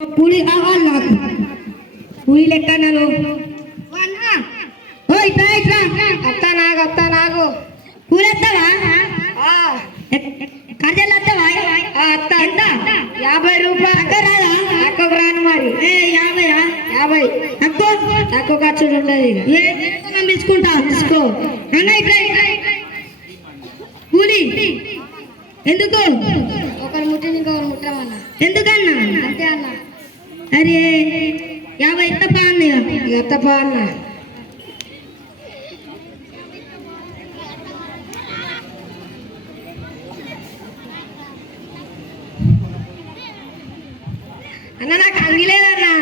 కూలి కావాలి నాకు. కూలి లెక్క అన్నారు. అత్తా నాకు కూలి వస్తావా? కర్జలు వస్తావా? అత్త ఎంత? 50 రూపాయలు. రాదా? తక్కువ రాను మరి. 50 తక్కువ ఖర్చు ఉండదు. తీసుకుంటా తీసుకో అన్న. కూలి ఎందుకు? ఒకరు ముట్టిని ఇంకొకరు ముట్టమన్నా. ఎందుకన్నా? అంతే అన్న. అరే 50 ఎత్తపా అన్న. ఎత్తపా అన్న. అన్న నాకు అంగిలేదన్నా.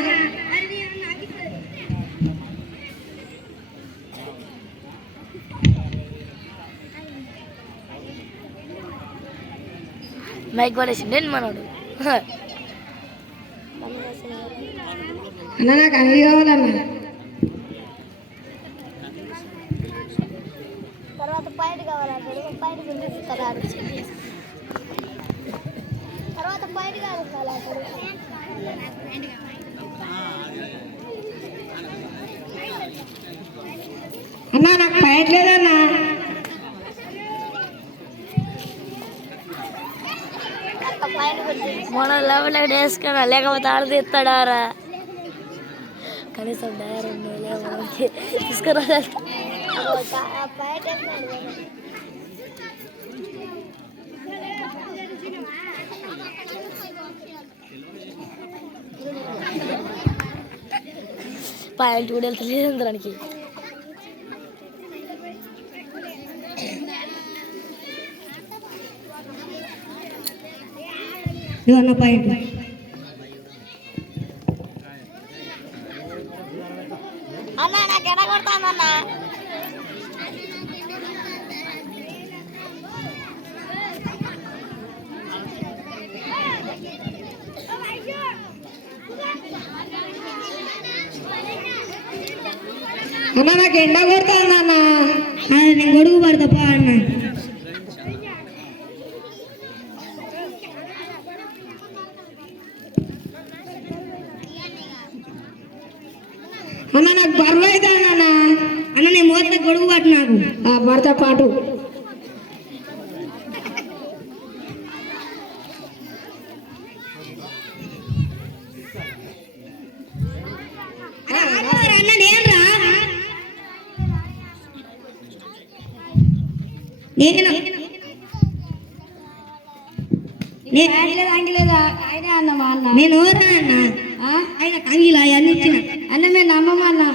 మైక్ పడేసిండే మనోడు. అన్న నాకు అంగి కావాలన్నా. తర్వాత పైట్ కావాలంటాడు. పైట్ తర్వాత పైట్ కావాలంటాడు. అన్నా నాకు పయట్లేదన్నా. మన లెవెల్ వేసుకున్నా లేకపోతే ఆడ తీస్తాడారా? కనీసం డైర్ మనకి తీసుకురా. పాయింట్ కూడా వెళ్తలేదు అందరానికి. ఇవన్న పాయింట్ అన్నా నాకు ఎడ కొడతానన్నా. అన్న నాకు ఎండ కొడుతుందన్న. నేను గొడుగు పడతాపా అన్న. అన్న నాకు బరువు అవుతా అన్న. అన్న నేను మోత గొడుగు పాటు నాకు పడతా పాటు. అన్న నేనురా. నేను ఓరా అన్న. ఆయన కంగిలా అన్ని ఇచ్చిన అన్న. మేము నమ్మమన్నా.